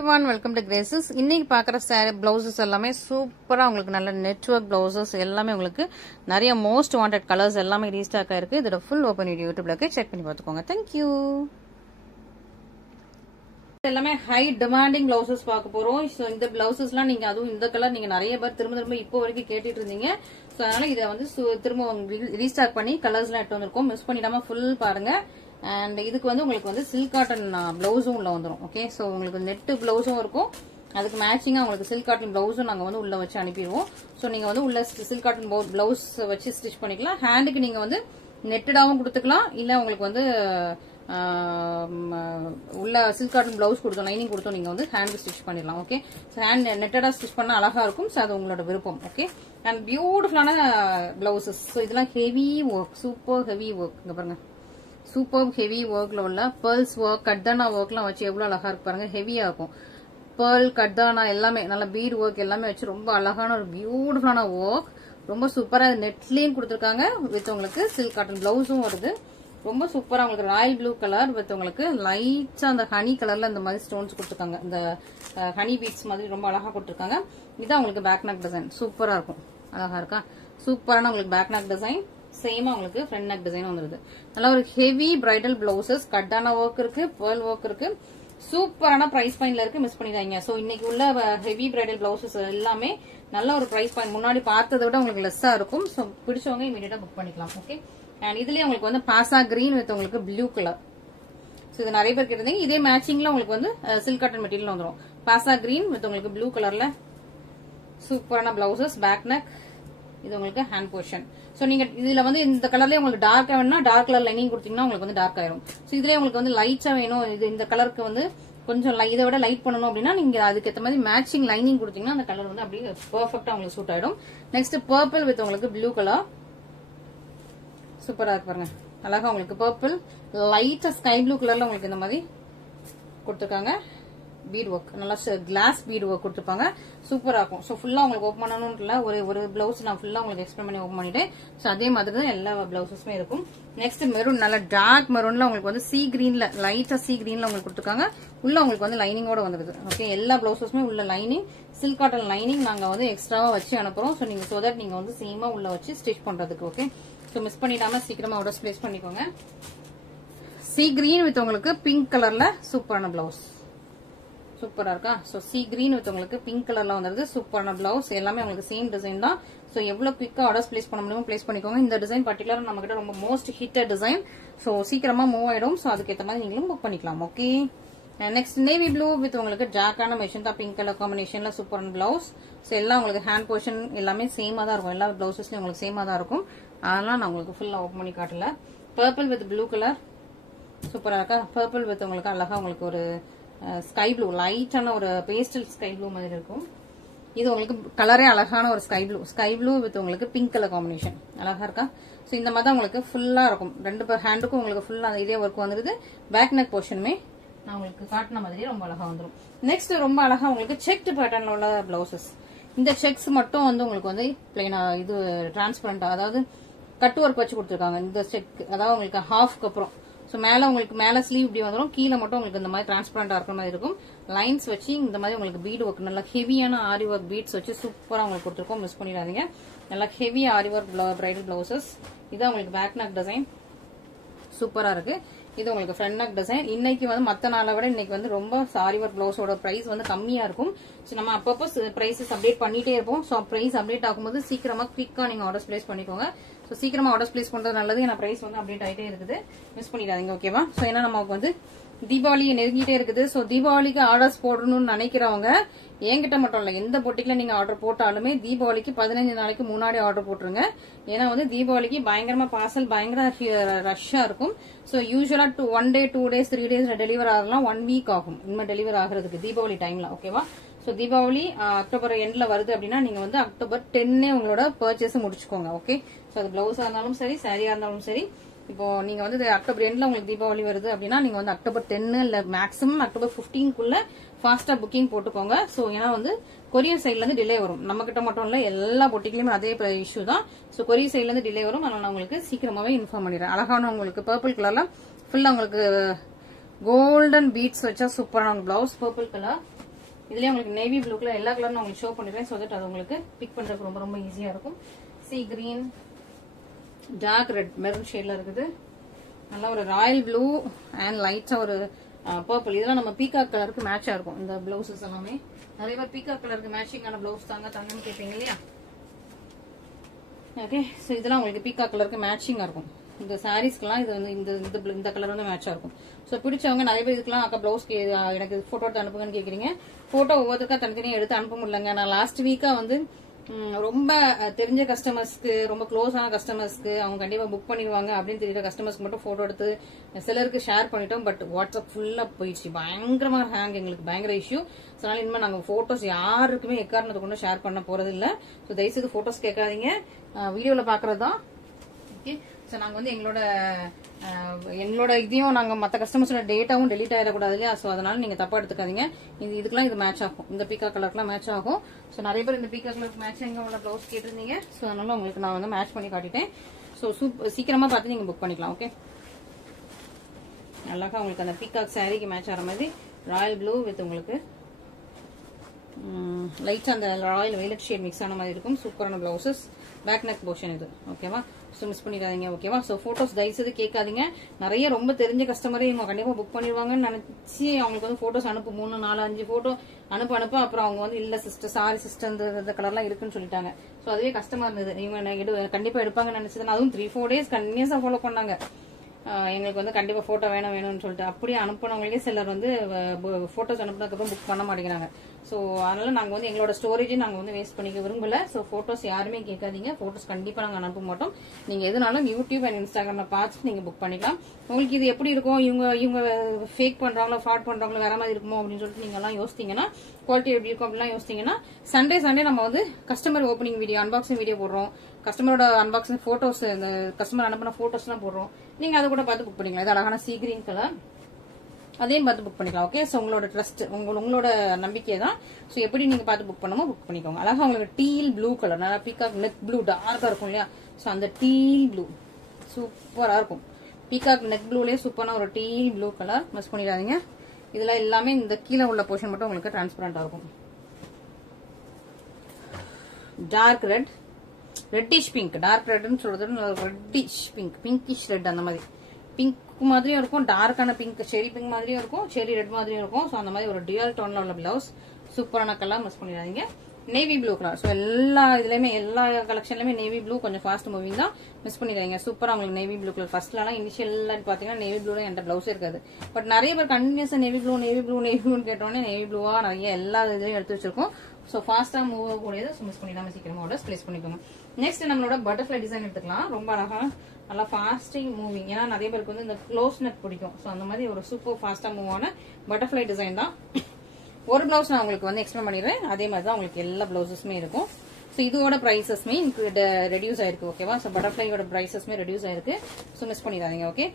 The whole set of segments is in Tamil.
everyone, welcome to Graces. இன்னைக்கு பார்க்குற saree blouses எல்லாமே சூப்பரா உங்களுக்கு நல்ல நெட்வொர்க் blouses எல்லாமே உங்களுக்கு நிறைய மோஸ்ட் வாண்டட் கலர்ஸ் எல்லாமே ரீஸ்டாக் ஆயிருக்கு. இதோட ஃபுல் ஓபன் வீடியோ யூடியூப்ல இருக்கு, செக் பண்ணி பார்த்துக்கோங்க. Thank you. எல்லாமே ஹை டிமாண்டிங் blouses பார்க்க போறோம். சோ இந்த blouses-லாம் நீங்க அதுவும் இந்த கலர் நீங்க நிறைய பேர் திரும்ப இப்போ வரைக்கும் கேட்டிட்டு இருந்தீங்க. சோ அதனால இத வந்து திரும்ப ரீஸ்டாக் பண்ணி கலர்ஸ்லாம் எடுத்து வந்திருக்கோம். மிஸ் பண்ணிடாம ஃபுல் பாருங்க. அண்ட் இதுக்கு வந்து உங்களுக்கு வந்து சில்க் காட்டன் பிளவுஸும் உள்ள வந்துடும். ஓகே, ஸோ உங்களுக்கு நெட் பிளவுஸும் இருக்கும், அதுக்கு மேட்சிங்கா உங்களுக்கு சில்க் காட்டன் பிளவுஸும் நாங்க வந்து உள்ள வச்சு அனுப்பிடுவோம். ஸோ நீங்க வந்து உள்ள சில்க் காட்டன் பிளவுஸ் வச்சு ஸ்டிச் பண்ணிக்கலாம். ஹேண்டுக்கு நீங்க வந்து நெட்டடாவும் கொடுத்துக்கலாம், இல்ல உங்களுக்கு வந்து உள்ள சில்க் காட்டன் பிளவுஸ் கொடுத்தோம், லைனிங் கொடுத்தோம், நீங்க வந்து ஹேண்ட் ஸ்டிச் பண்ணிடலாம். ஓகே, ஸோ ஹேண்ட் நெட்டடா ஸ்டிச் பண்ணா அழகா இருக்கும். ஸோ அது உங்களோட விருப்பம். ஓகே, அண்ட் பியூட்டிஃபுல்லான பிளவுசஸ். ஸோ இதெல்லாம் heavy work, super heavy work. இங்க பாருங்க, சூப்பர் ஹெவி ஒர்க்ல உள்ள பேர்ல்ஸ் ஒர்க், கட்டானா ஒர்க்லாம் வச்சு எவ்வளவு அழகா இருக்கு பாருங்க. ஹெவியா இருக்கும். பேர்ல், கட்டானா எல்லாமே நல்ல பீட் ஒர்க் எல்லாமே வச்சு ரொம்ப அழகான ஒரு பியூட்டிஃபுல்லான ஒர்க். ரொம்ப சூப்பரா நெட்லயும் கொடுத்துருக்காங்க. வித் உங்களுக்கு சில்க் காட்டன் பிளவுஸும் வருது. ரொம்ப சூப்பரா உங்களுக்கு ராயல் ப்ளூ கலர் வித் உங்களுக்கு லைட்டா அந்த ஹனி கலர்ல இந்த மாதிரி ஸ்டோன்ஸ் கொடுத்துருக்காங்க. இந்த ஹனி பீட்ஸ் மாதிரி ரொம்ப அழகா கொடுத்துருக்காங்க. இதான் உங்களுக்கு பேக் நெக் டிசைன். சூப்பரா இருக்கும். அழகா இருக்கா? சூப்பரான உங்களுக்கு பேக் நெக் டிசைன். சேமா உங்களுக்கு ஃப்ரண்ட் நெக் டிசைன் வந்துருது. நல்ல ஒரு ஹெவி பிரைடல் பிளவுசஸ், கட்டான ஒர்க் இருக்கு, பேர்ல் ஒர்க் இருக்கு. சூப்பரான பிரைஸ் பாயிண்ட்ல இருக்கு, மிஸ் பண்ணிடாதீங்க. சோ இன்னைக்கு உள்ள ஹெவி பிரைடல் பிளவுசஸ் எல்லாமே நல்ல ஒரு பிரைஸ் பாயிண்ட், முன்னாடி பார்த்ததை விட உங்களுக்கு லெஸ்ஸா இருக்கும். சோ பிடிச்சவங்க இமீடியட்டா புக் பண்ணிக்கலாம். ஓகே, அண்ட் இதுலயே உங்களுக்கு வந்து பாசா கிரீன் வித் உங்களுக்கு ப்ளூ கலர். சோ இது நிறைய பேர் கேட்டிருந்தீங்க. இதே மேட்சிங்ல உங்களுக்கு வந்து சில்க் காட்டன் மெட்டீரியல் வந்துடும். பாசா கிரீன் வித் உங்களுக்கு ப்ளூ கலர்ல சூப்பரான பிளவுசஸ், பேக் நெக். இது உங்களுக்கு ஹேண்ட் போர்ஷன். சோ நீங்க இதுல வந்து இந்த கலர்லயே உங்களுக்கு டார்க்கா வேணும்னா டார்க் கலர் லைனிங் கொடுத்தீங்கன்னா உங்களுக்கு வந்து டார்க் ஆயிரும். சோ இதுலயே உங்களுக்கு வந்து லைட்டா வேணும், இது இந்த கலருக்கு வந்து கொஞ்சம் இதை விட லைட் பண்ணணும் அப்படின்னா நீங்க அதுக்கேற்ற மாதிரி மேட்சிங் லைனிங் கொடுத்தீங்கன்னா அந்த கலர் வந்து அப்படியே பெர்ஃபெக்ட்டா உங்களுக்கு சூட் ஆயிடும். நெக்ஸ்ட் பர்பிள் வித் உங்களுக்கு ப்ளூ கலர். சூப்பரா இருக்கு பாருங்க, அழகா உங்களுக்கு பர்பிள் லைட்டா ஸ்கை ப்ளூ கலர்ல உங்களுக்கு இந்த மாதிரி கொடுத்துருக்காங்க. பீட் ஒர்க், நல்லா கிளாஸ் பீட் ஒர்க் கொடுத்துருப்பாங்க. சூப்பரா இருக்கும். சோ ஃபுல்லா உங்களுக்கு ஓப்பன் பண்ணணும்ல, ஒரு பிளவுஸ் நான் ஃபுல்லா உங்களுக்கு எக்ஸ்பிளைன் பண்ணி ஓப்பன் பண்ணிட்டேன். சோ அதே மாதிரி தான் எல்லா பிளவுஸஸுமே இருக்கும். நெக்ஸ்ட் மெரூன், நல்ல டார்க் மெரூன்ல உங்களுக்கு வந்து சி கிரீன்ல லைட்டா சி கிரீன்ல உங்களுக்கு கொடுத்துருக்காங்க. உள்ள உங்களுக்கு வந்து லைனிங்கோட வந்துருது. ஓகே, எல்லா பிளவுஸஸுமே உள்ள லைனிங், சில்க் காட்டன் லைனிங் நாங்க வந்து எக்ஸ்ட்ராவா வச்சு அனுப்புறோம். சோ நீங்க சோ தட் நீங்க வந்து சேமா உள்ள வச்சு ஸ்டிச் பண்றதுக்கு. ஓகே, சோ மிஸ் பண்ணிடாம சீக்கிரமா ஆர்டர்ஸ் பிளேஸ் பண்ணிக்கோங்க. சி கிரீன் வித் உங்களுக்கு பிங்க் கலர்ல சூப்பரான பிளவுஸ். சூப்பரா இருக்கா? சோ சி கிரீன் வித் உங்களுக்கு பிங்க் கலர்ல வந்துருது. சூப்பரான பிளவுஸ். எல்லாமே உங்களுக்கு சேம் டிசைன் தான். சோ எவ்வளவு குயிக்கா ஆர்டர்ஸ் பிளேஸ் பண்ண முடியுமோ பிளேஸ் பண்ணிக்கோங்க. இந்த டிசைன் பர்டிகுலரா நம்ம கிட்ட ரொம்ப மோஸ்ட் ஹிட்டட் டிசைன். சோ சீக்கிரமா மூவ் ஆயிடும். சோ அதுக்கேற்ற மாதிரி நீங்களும் புக் பண்ணிக்கலாம். Okay, next navy blue with உங்களுக்கு ஜாக்கான மெஷின்தா பிங்க் கலர் காம்பினேஷன்ல சூப்பரான பிளவுஸ். சோ எல்லாம் உங்களுக்கு ஹேண்ட் போர்ஷன் எல்லாமே சேமா தான் இருக்கும். எல்லா பிளவுசஸ்லயும் உங்களுக்கு சேமா தான் இருக்கும். அதனால நான் உங்களுக்கு ஃபுல்லா ஓப்பன் பண்ணி காட்டல. பர்பிள் வித் ப்ளூ கலர் சூப்பரா இருக்கா? பர்பிள் வித் உங்களுக்கு அழகா உங்களுக்கு ஒரு ஸ்கை ப்ளூ, லைட்டான ஒரு பேஸ்டல் ஸ்கை ப்ளூ மாதிரி இருக்கும். இது உங்களுக்கு கலரே அழகான ஒரு ஸ்கை ப்ளூ வித் உங்களுக்கு பிங்க் கலர் காம்பினேஷன். அழகா இருக்கா? சோ இந்த மாதிரி தான் உங்களுக்கு ஃபுல்லா இருக்கும். ரெண்டு பேர் ஹேண்டுக்கும் உங்களுக்கு ஃபுல்லா இதே ஒர்க் வந்துருது. பேக் நெக் போர்ஷனுமே நான் உங்களுக்கு காட்டின மாதிரியே ரொம்ப அழகா வந்துடும். நெக்ஸ்ட் ரொம்ப அழகா உங்களுக்கு செக்டு பேட்டர்ன்ல உள்ள பிளவுசஸ். இந்த செக்ஸ் மட்டும் வந்து உங்களுக்கு வந்து பிளைனா இது டிரான்ஸ்பரண்டா, அதாவது கட் ஒர்க் வச்சு கொடுத்துருக்காங்க. இந்த செக் அதாவது உங்களுக்கு ஹாஃப்க்கு அப்புறம் சோ மேல உங்களுக்கு மேல ஸ்லீவ் இப்படி வந்துடும், கீழே மட்டும் உங்களுக்கு இந்த மாதிரி டிரான்ஸ்பரண்டா இருக்கிற மாதிரி இருக்கும். லைன்ஸ் வச்சு இந்த மாதிரி உங்களுக்கு பீட் ஒர்க், நல்லா ஹெவியான ஆரி ஒர்க் பீட்ஸ் வச்சு சூப்பரா உங்களுக்கு கொடுத்துருக்கோம். மிஸ் பண்ணிடாதீங்க. நல்லா ஹெவி ஆரி ஒர்க் பிரைடல் பிளவுசஸ். இதான் உங்களுக்கு பேக் நெக் டிசைன். சூப்பரா இருக்கு. இது உங்களுக்கு ஃப்ரண்ட் நெக் டிசைன். இன்னைக்கு வந்து மத்த நாளை விட இன்னைக்கு வந்து ரொம்ப ஆரி ஒர்க் பிளவுஸோட பிரைஸ் வந்து கம்மியா இருக்கும். சோ நம்ம அப்பப்போ பிரைசஸ் அப்டேட் பண்ணிட்டே இருப்போம். சோ பிரைஸ் அப்டேட் ஆகும்போது சீக்கிரமா குவிக்கா நீங்க ஆர்டர்ஸ் பிளேஸ் பண்ணிக்கோங்க. சோ சீக்கிரமா ஆர்டர்ஸ் பிளேஸ் பண்றது நல்லது. ஏன்னா பிரைஸ் வந்து அப்டேட் ஆயிட்டே இருக்குது, மிஸ் பண்ணிடாதீங்க. ஓகேவா? சோ ஏன்னா நமக்கு வந்து தீபாவளி நெருங்கிட்டே இருக்குது. சோ தீபாவளிக்கு ஆர்டர்ஸ் போடணும்னு நினைக்கிறவங்க என்கிட்ட மட்டும் இல்ல, எந்த பொட்டிக்குல நீங்க ஆர்டர் போட்டாலுமே தீபாவளிக்கு 15 நாளைக்கு முன்னாடி ஆர்டர் போட்டுருங்க. ஏன்னா வந்து தீபாவளிக்கு பயங்கரமா பார்சல் பயங்கர ரஷ்ஷா இருக்கும். சோ யூஸ்வலா 1 day 2 days 3 days டெலிவர் ஆகலாம். 1 week ஆகும் இனிமே டெலிவர் ஆகிறதுக்கு தீபாவளி டைம்ல. ஓகேவா? சோ தீபாவளி அக்டோபர் எண்ட்ல வருது அப்படின்னா நீங்க வந்து அக்டோபர் 10 உங்களோட பர்ச்சேஸ் முடிச்சுக்கோங்க. ஓகே, சோ அது பிளவுஸா இருந்தாலும் சரி, சாரியா இருந்தாலும் சரி. இப்போ நீங்க வந்து அக்டோபர் எண்ட்ல உங்களுக்கு தீபாவளி வருது அப்படின்னா நீங்க வந்து அக்டோபர் 10 இல்ல மேக்ஸிமம் அக்டோபர் 15க்குள்ள ஃபாஸ்டா புக்கிங் போட்டுக்கோங்க. சோ ஏன்னா வந்து கொரியர் சைட்ல இருந்து டிலே வரும். நம்ம கிட்ட மட்டும் இல்ல, எல்லா பொட்டிக்குலயுமே அதே இஷ்யூ தான். சோ கொரியர் சைட்ல இருந்து டிலே வரும். அதனால நான் உங்களுக்கு சீக்கிரமாவே இன்ஃபார்ம் பண்ணிடுறேன். அழகான உங்களுக்கு பர்பிள் கலர்ல ஃபுல்லா உங்களுக்கு கோல்டன் பீட்ஸ் வச்சா சூப்பரான பிளவுஸ். பர்பிள் கலர் இதுலயே உங்களுக்கு நேவி ப்ளூக்குள்ள எல்லா கலரும் நான் உங்களுக்கு ஷோ பண்ணிடுறேன். ஸோ தட் அது உங்களுக்கு பிக் பண்றதுக்கு ரொம்ப ரொம்ப ஈஸியா இருக்கும். Sea green, dark red maroon ஷேட்ல இருக்குது. நல்லா ஒரு ராயல் ப்ளூ அண்ட் லைட்டா ஒரு பர்பிள். இதெல்லாம் நம்ம பீகாக் கலருக்கு மேட்சா இருக்கும். இந்த பிளவுசஸ் எல்லாமே நிறைய பேர் பீகாக் கலருக்கு மேட்சிங்கான பிளவுஸ் தாங்கன்னு கேட்பீங்க இல்லையா? ஓகே, ஸோ இதெல்லாம் உங்களுக்கு பீகாக் கலருக்கு மேட்சிங்கா இருக்கும். இந்த சாரீஸ்க்குலாம் இது வந்து இந்த கலர் வந்து மேட்சா இருக்கும். ஸோ பிடிச்சவங்க நிறைய பேர் இதுக்கெல்லாம் அக்கா பிளவுஸ் எனக்கு போட்டோ எடுத்து அனுப்புங்கன்னு கேட்குறீங்க. போட்டோ ஒவ்வொருத்தருக்கா தனித்தனியாக எடுத்து அனுப்ப முடியலங்க. நான் லாஸ்ட் வீக்கா வந்து ரொம்ப தெரிஞ்ச கஸ்டமர்ஸ்க்கு, ரொம்ப க்ளோஸான கஸ்டமர்ஸ்க்கு அவங்க கண்டிப்பா புக் பண்ணிடுவாங்க அப்படின்னு தெரியுற கஸ்டமர்ஸ்க்கு மட்டும் போட்டோ எடுத்து சிலருக்கு ஷேர் பண்ணிட்டோம். பட் வாட்ஸ்அப் ஃபுல்லா போயிடுச்சு. பயங்கரமா ஹேங், எங்களுக்கு பயங்கர இஷ்யூ. அதனால இனிமே நாங்க போட்டோஸ் யாருக்குமே எக்காரணத்தை கொண்டு ஷேர் பண்ண போறது இல்ல. ஸோ தயவுசெய்து போட்டோஸ் கேட்காதீங்க, வீடியோல பாக்குறதுதான். ஓகே, ஸோ நாங்க வந்து எங்களோட இதையும் நாங்க மற்ற கஸ்டமர்ஸோட டேட்டாவும் டெலிட் ஆயிடக்கூடாது இல்லையா? ஸோ அதனால நீங்க தப்பா எடுத்துக்காதீங்க. இதுக்கெல்லாம் இது மேட்ச் ஆகும். இந்த பீக்கா கலருக்குலாம் மேட்ச் ஆகும். ஸோ நிறைய பேர் இந்த பீக்கா கலருக்கு மேட்சிங் உள்ள பிளவுஸ் கேட்டிருந்தீங்க. ஸோ அதனால உங்களுக்கு நான் வந்து மேட்ச் பண்ணி காட்டிட்டேன். ஸோ சீக்கிரமா பார்த்து நீங்க புக் பண்ணிக்கலாம். ஓகே, அழகா உங்களுக்கு அந்த பீகாக் சாரிக்கு மேட்ச் ஆகிற மாதிரி ராயல் ப்ளூ வித் உங்களுக்கு லைட்டா அந்த ராயல் வைலட் ஷேட் மிக்ஸ் ஆன மாதிரி இருக்கும். சூப்பரான பிளவுசஸ். பேக் நெக் போர்ஷன் இது. ஓகேவா? ஸோ மிஸ் பண்ணிடாதீங்க. ஓகேவா? ஸோ போட்டோஸ் தயவுசெய்து கேட்காதீங்க. நிறைய ரொம்ப தெரிஞ்ச கஸ்டமரே இவங்க கண்டிப்பா புக் பண்ணிடுவாங்கன்னு நினைச்சு அவங்களுக்கு வந்து போட்டோஸ் அனுப்பு 3, 4, 5 போட்டோ அனுப்ப அப்புறம் அவங்க வந்து இல்ல சிஸ்டர், சாரி சிஸ்டர், இந்த கலர்லாம் இருக்குன்னு சொல்லிட்டாங்க. ஸோ அதுவே கஷ்டமா இருந்தது. இவங்க கண்டிப்பா எடுப்பாங்கன்னு நினைச்சது. அதுவும் 3-4 டேஸ் கண்டினியூஸா ஃபாலோ பண்ணாங்க. எங்களுக்கு வந்து கண்டிப்பா போட்டோ வேணும்னு சொல்லிட்டு அப்படியே அனுப்பினவங்களே சிலர் வந்து போட்டோஸ் அனுப்பினதுக்கு அப்புறம் புக் பண்ண மாட்டேங்கிறாங்க. ஸோ அதனால நாங்க வந்து எங்களோட ஸ்டோரேஜ் நாங்க வந்து வேஸ்ட் பண்ணிக்க விரும்பல. ஸோ போட்டோஸ் யாருமே கேட்காதீங்க. போட்டோஸ் கண்டிப்பா நாங்க அனுப்ப மாட்டோம். நீங்க எதுனாலும் யூடியூப் அண்ட் இன்ஸ்டாகிராம்ல பார்த்து நீங்க புக் பண்ணிக்கலாம். உங்களுக்கு இது எப்படி இருக்கும், இவங்க ஃபேக் பண்றாங்களோ ஃப்ராட் பண்றாங்களோ வேற மாதிரி இருக்குமோ அப்படின்னு சொல்லிட்டு நீங்க எல்லாம் யோசித்தீங்கன்னா, குவாலிட்டி எப்படி இருக்கும் அப்படிலாம் யோசித்தீங்கன்னா, சண்டே நம்ம வந்து customer opening video, unboxing video போடுறோம். கஸ்டமரோட அன்பாக்சிங் போட்டோஸ், இந்த கஸ்டமர் அனுப்பின போட்டோஸ் எல்லாம் போடுறோம். நீங்க அதை கூட பார்த்து புக் பண்ணிக்கலாம். இது அழகான சீ கிரீன் கலர், அதையும் பார்த்து புக் பண்ணிக்கலாம். ஓகே, ஸோ உங்களோட ட்ரஸ்ட், உங்களோட நம்பிக்கை தான். ஸோ எப்படி நீங்க பார்த்து புக் பண்ணமோ புக் பண்ணிக்கோங்க. அழகா உங்களுக்கு டீல் ப்ளூ கலர், நல்லா பீகாக் நெக் ப்ளூ டார்க்கா இருக்கும் இல்லையா? ஸோ அந்த டீல் ப்ளூ சூப்பரா இருக்கும். பீகாக் நெக் ப்ளூலயே சூப்பரான ஒரு டீல் ப்ளூ கலர். மிஸ் பண்ணிடாதீங்க. இதுல எல்லாமே இந்த கீழே உள்ள போர்ஷன் மட்டும் உங்களுக்கு டிரான்ஸ்பரண்டா இருக்கும். Dark red, reddish pink, dark ரெட்னு சொல்றது ரெட்டிஷ் பிங்க், பிங்கிஷ் ரெட், அந்த மாதிரி பிங்க் மாதிரியும் இருக்கும், டார்க்கான பிங்க் செரி பிங்க் மாதிரியும் இருக்கும், செரி ரெட் மாதிரியும் இருக்கும். ஸோ அந்த மாதிரி ஒரு டியூல் டோன்ல உள்ள பிளவுஸ். சூப்பரான கலர். மிஸ் பண்ணிடாதீங்க. Navy blue colour. ஸோ எல்லா இதுலயுமே எல்லா கலெக்ஷன்லயுமே நேவி ப்ளூ கொஞ்சம் ஃபாஸ்ட் மூவிங் தான். மிஸ் பண்ணிடாதீங்க. சூப்பரா உங்களுக்கு நேவி ப்ளூ கலர். ஃபர்ஸ்ட்லாம் இனிஷியல் பாத்தீங்கன்னா நேவி ப்ளூல என்கிட்ட பிளவுஸ் இருக்காது. பட் நிறைய பேர் கண்டினியூஸா நேவி ப்ளூன்னு கேட்டோன்னே நேவி ப்ளூவா நிறைய எல்லா இதுலயும் எடுத்து வச்சிருக்கோம். ஸோ ஃபாஸ்டா மூவ் ஆகக்கூடியது. ஸோ மிஸ் பண்ணிடாம சீக்கிரமா ஆர்டர்ஸ் பிளேஸ் பண்ணிக்கோங்க. நெக்ஸ்ட் நம்மளோட பட்டர்ஃபிளை டிசைன் எடுத்துக்கலாம். ரொம்ப அழகா நல்லா ஃபாஸ்டிங் மூவிங். ஏன்னா நிறைய பேருக்கு வந்து இந்த க்ளோஸ் நெக் பிடிக்கும். ஸோ அந்த மாதிரி ஒரு சூப்பர் ஃபாஸ்டா மூவ் ஆன பட்டர்ஃபிளை டிசைன் தான். ஒரு பிளவுஸ் நான் உங்களுக்கு வந்து எக்ஸ்பிளைன் பண்ணிடுறேன். அதே மாதிரி தான் உங்களுக்கு எல்லா பிளவுசஸுமே இருக்கும். ஸோ இதோட பிரைசஸ்மே ரெடியூஸ் ஆயிருக்கு. ஓகேவா? ஸோ பட்டர்ஃபிளையோட பிரைசஸ்மே ரெடியூஸ் ஆயிருக்கு. ஸோ மிஸ் பண்ணிடாதீங்க. ஓகே,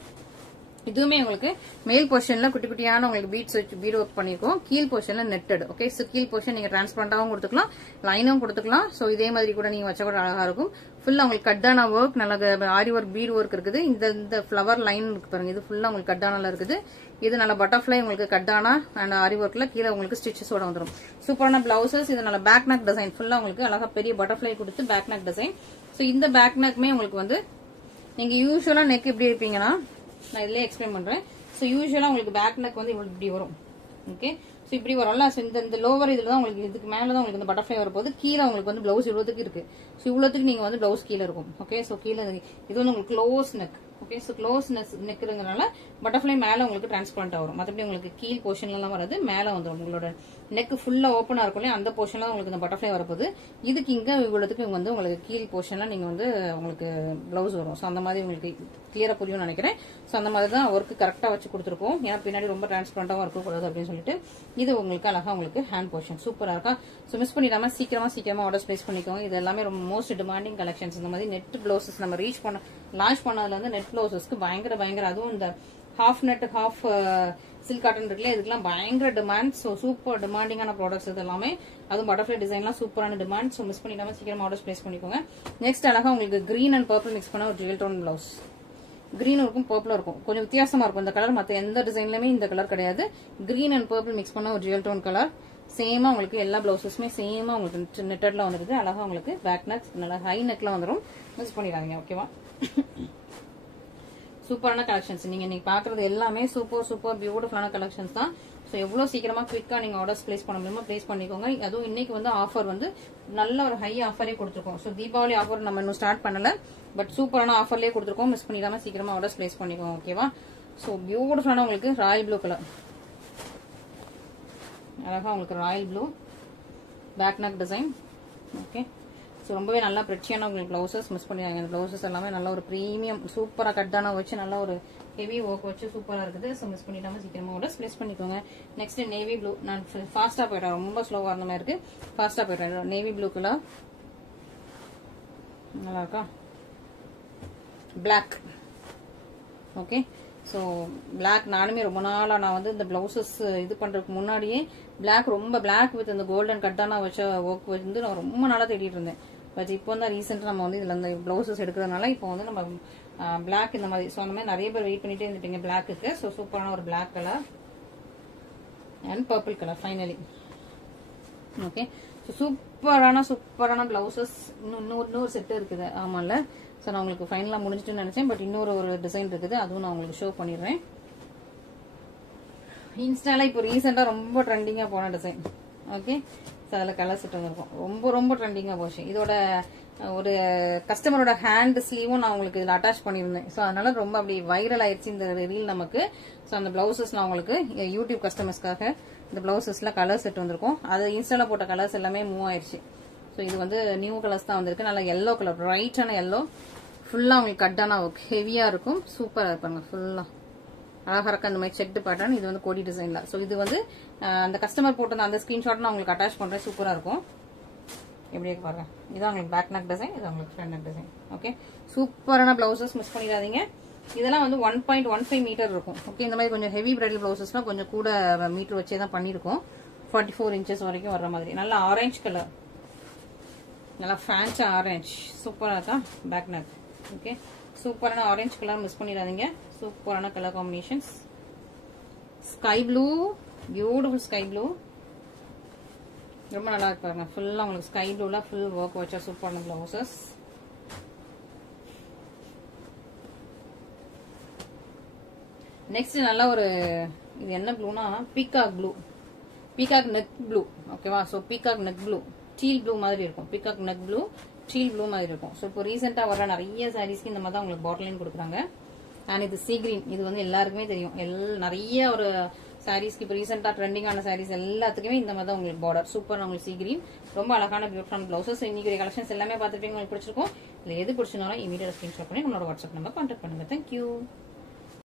இதுவுமே உங்களுக்கு மேல் போர்ஷன்ல குட்டி குட்டியான உங்களுக்கு பீட்ஸ் வச்சு பீட் ஒர்க் பண்ணிருக்கோம். கீழ் போர்ஷன்ல நெட்டட். ஓகே, ஸோ கீழ் போர்ஷன் நீங்க டிரான்ஸ்பரண்டாவும் கொடுத்துக்கலாம், லைனும் கொடுத்துக்கலாம். ஸோ இதே மாதிரி கூட நீங்க வச்சா கூட அழகா இருக்கும். ஃபுல்லா உங்களுக்கு கட்டான ஒர்க், நல்ல ஆரி ஒர்க், பீட் ஒர்க் இருக்குது. இந்த ஃபிளவர் லைன் இருக்கு பாருங்க, இது ஃபுல்லா உங்களுக்கு கட்டானால இருக்குது. இது நல்ல பட்டர்ஃபிளை உங்களுக்கு கட்டானா அண்ட் ஆரி ஒர்க்ல கீழே உங்களுக்கு ஸ்டிச்சஸோட வந்துடும். சூப்பரான பிளவுசஸ். இது நல்ல பேக் நெக் டிசைன். ஃபுல்லா உங்களுக்கு அழகா பெரிய பட்டர்ஃபிளை கொடுத்து பேக் நெக் டிசைன். ஸோ இந்த பேக் நெக்மே உங்களுக்கு வந்து நீங்க யூஸ்வலா நெக் எப்படி இருப்பீங்கன்னா, நான் இதுலயே எக்ஸ்பிளைன் பண்றேன். ஸோ யூஸ்வலா உங்களுக்கு பேக் நெக் வந்து இப்படி வரும். ஓகே, ஸோ இப்படி வரும்ல. ஸோ இந்த லோவர் இதுல தான் உங்களுக்கு, இதுக்கு மேலதான் உங்களுக்கு இந்த பட்டர்ஃபிளை வரப்போது. கீழே உங்களுக்கு வந்து பிளவுஸ் இவ்வளவுக்கு இருக்கு. ஸோ இவ்வளவுக்கு நீங்க வந்து பிளவுஸ் கீழே இருக்கும். ஓகே, ஸோ கீழே இது வந்து உங்களுக்கு close neck. Okay, so close neck இருக்கிறதுனால பட்டர்ஃபிளை மேல உங்களுக்கு டிரான்ஸ்பரண்டா வரும். மற்றபடி உங்களுக்கு கீழ் போர்ஷன்ல எல்லாம் வராது, மேல வந்துடும். உங்களோட நெக் ஃபுல்லா ஓப்பனா இருக்கும் இல்லையா, அந்த போர்ஷன்ல உங்களுக்கு இந்த பட்டர்ஃபிளை வரப்போகுது. இதுக்கு இங்க இவ்வளவுக்கு வந்து உங்களுக்கு கீழ் போர்ஷன்ல நீங்க வந்து உங்களுக்கு பிளவுஸ் வரும். ஸோ அந்த மாதிரி உங்களுக்கு கிளியரா புரியும் நினைக்கிறேன். ஸோ அந்த மாதிரி தான் ஒர்க் கரெக்டா வச்சு கொடுத்துருக்கோம். ஏன்னா பின்னாடி ரொம்ப டிரான்ஸ்பரண்டாவும் இருக்கக்கூடாது அப்படின்னு சொல்லிட்டு இது உங்களுக்கு அழகா உங்களுக்கு ஹேண்ட் போர்ஷன் சூப்பரா இருக்கா. ஸோ மிஸ் பண்ணிடாம சீக்கிரமா ஆர்டர்ஸ் பிளேஸ் பண்ணிக்கோங்க. இது எல்லாமே ரொம்ப மோஸ்ட் டிமாண்டிங் கலெக்ஷன்ஸ். இந்த மாதிரி நெட் பிளவுசஸ் நம்ம லான்ச் பண்ணதுல இருந்து நெட் பிளவுசஸ்க்கு பயங்கர அதுவும் இந்த half net half silk cotton இருக்குல்ல, இதுக்கெல்லாம் பயங்கர டிமாண்ட். ஸோ சூப்பர் டிமாண்டிங்கான ப்ராடக்ட்ஸ் இது எல்லாமே. அதுவும் பட்டர்ஃபிளை டிசைன்லாம் சூப்பரான டிமாண்ட். ஸோ மிஸ் பண்ணிடாம சீக்கிரமா ஆர்டர்ஸ் பிளேஸ் பண்ணிக்கோங்க. நெக்ஸ்ட் அழகா உங்களுக்கு கிரீன் அண்ட் பர்பிள் மிக்ஸ் பண்ண ஒரு ஜுவல் டோன் பிளவுஸ். கிரீன் இருக்கும், பர்பிள் இருக்கும், கொஞ்சம் வித்தியாசமா இருக்கும் இந்த கலர். மற்ற எந்த டிசைன்லயுமே இந்த கலர் கிடையாது. கிரீன் அண்ட் பர்பிள் மிக்ஸ் பண்ண ஒரு ஜுவல் டோன் கலர். சேமா உங்களுக்கு எல்லா பிளவுசஸுமே சேமா உங்களுக்கு நெட்டட்ல வந்துருது. அழகா உங்களுக்கு பேக் நெக் நல்லா ஹை நெக்ல வந்துடும். மிஸ் பண்ணிடாதீங்க. ஓகேவா? சூப்பரான கலெக்ஷன்ஸ். நீங்க இன்னைக்கு பாக்குறது எல்லாமே சூப்பர் பியூட்டிஃபுல்லான கலெக்ஷன்ஸ் தான். ஸோ எவ்வளவு சீக்கிரமா குவிக்கா நீங்க ஆர்டர்ஸ் பிளேஸ் பண்ண முடியுமோ பிளேஸ் பண்ணிக்கோங்க. அதுவும் இன்னைக்கு வந்து ஆஃபர் வந்து நல்ல ஒரு ஹை ஆஃபரே கொடுத்துருக்கோம். ஸோ தீபாவளி ஆஃபர் நம்ம இன்னும் ஸ்டார்ட் பண்ணல, பட் சூப்பரான ஆஃபர்லயே கொடுத்துருக்கோம். மிஸ் பண்ணிடாம சீக்கிரமா ஆர்டர்ஸ் பிளேஸ் பண்ணிக்கோங்க. ஓகேவா? ஸோ பியூட்டிஃபுல்லான உங்களுக்கு ராயல் ப்ளூ கலர், அழகா உங்களுக்கு royal blue back neck design. Okay, so ரொம்பவே நல்லா பிரிச்சியான உங்களுக்கு பிளவுசஸ். மிஸ் பண்ணிடுறாங்க. இந்த பிளவுசஸ் எல்லாமே நல்ல ஒரு ப்ரீமியம் சூப்பரா கட்டான வச்சு நல்ல ஒரு ஹெவி ஒர்க் வச்சு சூப்பரா இருக்குது. ஸோ மிஸ் பண்ணிடாம சீக்கிரமா ஆர்டர்ஸ் பிளேஸ் பண்ணிக்கோங்க. Next navy blue. நான் ஃபாஸ்டா போயிட்டேன், ரொம்ப ஸ்லோவா இருந்த மாதிரி இருக்கு. ஃபாஸ்டா போயிட்டேன். நேவி ப்ளூ கலர் நல்லா இருக்கா? பிளாக். ஓகே, ஸோ பிளாக் நானுமே ரொம்ப நாளா நான் வந்து இந்த பிளவுசஸ் இது பண்றதுக்கு முன்னாடியே பிளாக் ரொம்ப பிளாக் வித் இந்த கோல்டன் கட்டான வச்ச ஒர்க் வந்து நான் ரொம்ப நாளா தேடிட்டு இருந்தேன். பட் இப்போ தான் ரீசெண்டா நம்ம வந்து இதுல இந்த பிளவுசஸ் எடுக்கிறதுனால இப்போ வந்து நம்ம பிளாக் இந்த மாதிரி, ஸோ அந்த மாதிரி நிறைய பேர் வெயிட் பண்ணிட்டே இருந்துட்டீங்க பிளாக்குக்கு. ஸோ சூப்பரான ஒரு black colour and purple colour finally. Okay, so சூப்பரான பிளவுசஸ். இன்னொரு செட்டு இருக்குது. ஆமால, ஸோ நான் உங்களுக்கு ஃபைனலாக முடிஞ்சிட்டுன்னு நினைச்சேன், பட் இன்னொரு டிசைன் இருக்குது, அதுவும் நான் உங்களுக்கு ஷோ பண்ணிடுறேன். இன்ஸ்டால இப்போ ரீசெண்டா ரொம்ப ட்ரெண்டிங்கா போன டிசைன். ஓகே, ஸோ அதில் கலர் செட் வந்துருக்கும். ரொம்ப ட்ரெண்டிங்கா போச்சு. இதோட ஒரு கஸ்டமரோட ஹேண்ட் ஸ்லீவும் நான் உங்களுக்கு இதில் அட்டாச் பண்ணியிருந்தேன். ஸோ அதனால ரொம்ப அப்படி வைரல் ஆயிடுச்சு இந்த ரீல் நமக்கு. ஸோ அந்த பிளவுசஸ் நான் உங்களுக்கு யூடியூப் கஸ்டமர்ஸ்க்காக இந்த பிளவுசஸ்ல கலர் செட் வந்திருக்கும். அது இன்ஸ்டால போட்ட கலர்ஸ் எல்லாமே மூவ் ஆயிடுச்சு. ஸோ இது வந்து நியூ கலர்ஸ் தான் வந்திருக்கு. நல்லா எல்லோ கலர், பிரைட்டான எல்லோ, ஃபுல்லா உங்களுக்கு கட்டான ஒர்க் ஹெவியா இருக்கும். சூப்பரா இருப்பாங்க. ஃபுல்லா அழகா இருக்க அந்த மாதிரி செட் பேட்டர்ன். இது வந்து கோடி டிசைன்ல. ஸோ இது வந்து அந்த கஸ்டமர் போட்டு அந்த ஸ்கிரீன்ஷாட் நான் உங்களுக்கு அட்டாச் பண்றேன். சூப்பரா இருக்கும். எப்படி இருக்கு பாருங்க. இதான் உங்களுக்கு பேக் நெக் டிசைன், இது உங்களுக்கு ஃப்ரண்ட் நெக் டிசைன். ஓகே, சூப்பரான பிளவுசஸ். மிஸ் பண்ணிடாதீங்க. இதெல்லாம் வந்து 1.15 மீட்டர் இருக்கும். ஓகே, இந்த மாதிரி கொஞ்சம் ஹெவி பிரைடல் பிளவுசஸ்லாம் கொஞ்சம் கூட மீட்டர் வச்சே தான் பண்ணிருக்கோம். 44 இன்ச்சஸ் வரைக்கும் வர்ற மாதிரி. நல்ல ஆரஞ்சு கலர், நல்லா ஃபேன்சி ஆரஞ்சு, சூப்பரா இருக்கா பேக் நெக். ஓகே, சூப்பரான ஆரஞ்சு கலர். மிஸ் பண்ணிடாதீங்க. சூப்பரான colour combinations. Sky blue, beautiful sky blue, ரொம்ப நல்லா இருக்கு பாருங்க. ஃபுல்லா உங்களுக்கு ஸ்கை ப்ளூல ஃபுல் ஒர்க் வச்சா சூப்பரான பிளவுசஸ். நெக்ஸ்ட் நல்ல ஒரு, இது என்ன ப்ளூனா peacock blue, peacock neck blue. ஓகேவா? So peacock neck blue teal blue மாதிரி இருக்கும். Peacock neck blue teal blue மாதிரி இருக்கும். ஸோ இப்போ ரீசெண்டா வர நிறைய சாரீஸ்க்கு இந்த மாதிரி தான் உங்களுக்கு பாட்டிலைன் கொடுக்குறாங்க. அண்ட் இது சீ கிரீன். இது வந்து எல்லாருக்குமே தெரியும். நிறைய ஒரு சாரீஸ்க்கு இப்போ ரீசெண்டா ட்ரெண்டிங்கான சாரீஸ் எல்லாத்துக்குமே இந்த மாதிரி தான் உங்களுக்கு பார்டர். சூப்பர் உங்களுக்கு சீ கிரீன். ரொம்ப அழகான பியூட்டிஃபுல் பிளவுசஸ். இன்னைக்கு கலெக்ஷன்ஸ் எல்லாமே பார்த்துட்டு உங்களுக்கு பிடிச்சிருக்கும். இல்லை எது பிடிச்சிருந்தாலும் இமீடியட் ஸ்கிரீன்ஷாட் பண்ணி நம்மளோட வாட்ஸ்அப் நம்பர் கான்டாக்ட் பண்ணுங்க. தேங்க்யூ.